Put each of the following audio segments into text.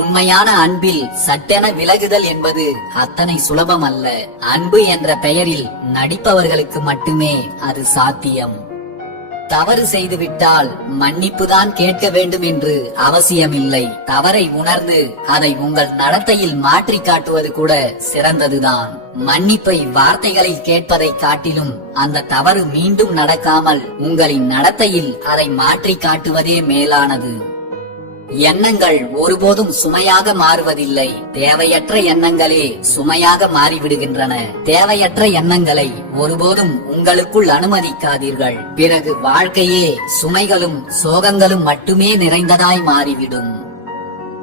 உண்மையான அன்பில் சட்டென விலகுதல் என்பது அத்தனை சுலபம் அல்ல. அன்பு என்ற பெயரில் நடிப்பவர்களுக்கு மட்டுமே அது சாத்தியம். தவறு செய்துவிட்டால் மன்னிப்புதான் கேட்க வேண்டும் என்று அவசியமில்லை. தவறை உணர்ந்து அதை உங்கள் நடத்தையில் மாற்றி காட்டுவது கூட சிறந்ததுதான். மன்னிப்பை வார்த்தைகளில் கேட்பதை காட்டிலும் அந்த தவறு மீண்டும் நடக்காமல் உங்களின் நடத்தையில் அதை மாற்றி காட்டுவதே மேலானது. எண்ணங்கள் ஒருபோதும் சுமையாக மாறுவதில்லை. தேவையற்ற எண்ணங்களே சுமையாக மாறிவிடுகின்றன. தேவையற்ற எண்ணங்களை ஒருபோதும் உங்களுக்குள் அனுமதிக்காதீர்கள். பிறகு வாழ்க்கையே சுமைகளும் சோகங்களும் மட்டுமே நிறைந்ததாய் மாறிவிடும்.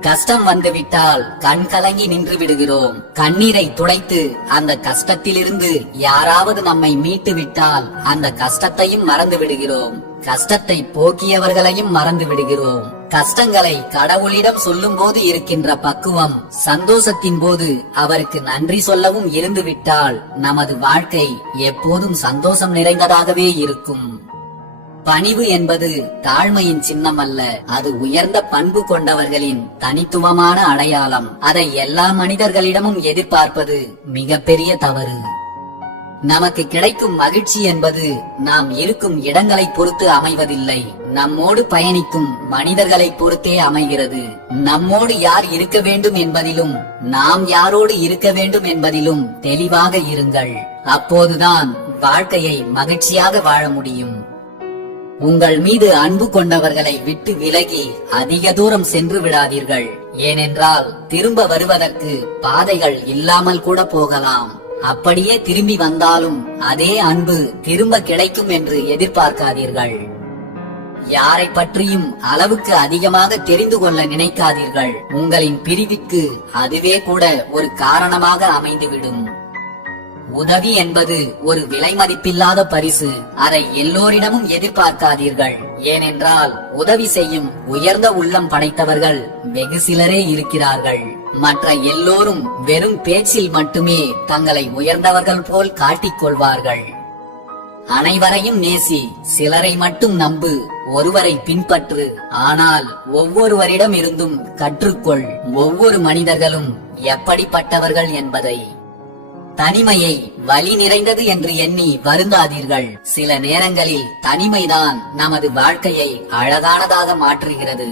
கஷ்டம் வந்துவிட்டால் கண் கலங்கி நின்று விடுகிறோம். கண்ணீரை துடைத்து அந்த கஷ்டத்திலிருந்து யாராவது நம்மை மீட்டு விட்டால் அந்த கஷ்டத்தையும் மறந்து விடுகிறோம். கஷ்டத்தை போக்கியவர்களையும் மறந்து விடுகிறோம். கஷ்டங்களை கடவுளிடம் சொல்லும் போது இருக்கின்ற பக்குவம், சந்தோஷத்தின் போது அவருக்கு நன்றி சொல்லவும் இருந்துவிட்டால் நமது வாழ்க்கை எப்போதும் சந்தோஷம் நிறைந்ததாகவே இருக்கும். பணிவு என்பது தாழ்மையின் சின்னம் அல்ல, அது உயர்ந்த பண்பு கொண்டவர்களின் தனித்துவமான அடையாளம். அதை எல்லா மனிதர்களிடமும் எதிர்பார்ப்பது மிகப்பெரிய தவறு. நமக்கு கிடைக்கும் மகிழ்ச்சி என்பது நாம் இருக்கும் இடங்களை பொறுத்து அமைவதில்லை, நம்மோடு பயணிக்கும் மனிதர்களை பொறுத்தே அமைகிறது. நம்மோடு யார் இருக்க வேண்டும் என்பதிலும் நாம் யாரோடு இருக்க வேண்டும் என்பதிலும் தெளிவாக இருங்கள். அப்போதுதான் வாழ்க்கையை மகிழ்ச்சியாக வாழ முடியும். உங்கள் மீது அன்பு கொண்டவர்களை விட்டு விலகி அதிக தூரம் சென்று விடாதீர்கள். ஏனென்றால் திரும்ப வருவதற்கு பாதைகள் இல்லாமல் கூட போகலாம். அப்படியே திரும்பி வந்தாலும் அதே அன்பு திரும்ப கிடைக்கும் என்று எதிர்பார்க்காதீர்கள். யாரை பற்றியும் அளவுக்கு அதிகமாக தெரிந்து கொள்ள நினைக்காதீர்கள். உங்களின் பிரிவுக்கு அதுவே கூட ஒரு காரணமாக அமைந்துவிடும். உதவி என்பது ஒரு விலை மதிப்பில்லாத பரிசு. அதை எல்லோரிடமும் எதிர்பார்க்காதீர்கள். ஏனென்றால் உதவி செய்யும் உயர்ந்த உள்ளம் படைத்தவர்கள் வெகு சிலரே இருக்கிறார்கள். மற்ற எல்லோரும் வெறும் பேச்சில் மட்டுமே தங்களை உயர்ந்தவர்கள் போல் காட்டிக் கொள்வார்கள். அனைவரையும் நேசி, சிலரை மட்டும் நம்பு, ஒருவரை பின்பற்று. ஆனால் ஒவ்வொருவரிடம் இருந்தும் கற்றுக்கொள். ஒவ்வொரு மனிதர்களும் எப்படிப்பட்டவர்கள் என்பதை. தனிமையை வலி நிறைந்தது என்று எண்ணி வருந்தாதீர்கள். சில நேரங்களில் தனிமைதான் நமது வாழ்க்கையை அழகானதாக மாற்றுகிறது.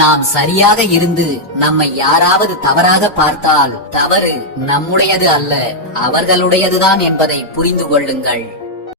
நாம் சரியாக இருந்து நம்மை யாராவது தவறாக பார்த்தால் தவறு நம்முடையது அல்ல, அவர்களுடையதுதான் என்பதை புரிந்து கொள்ளுங்கள்.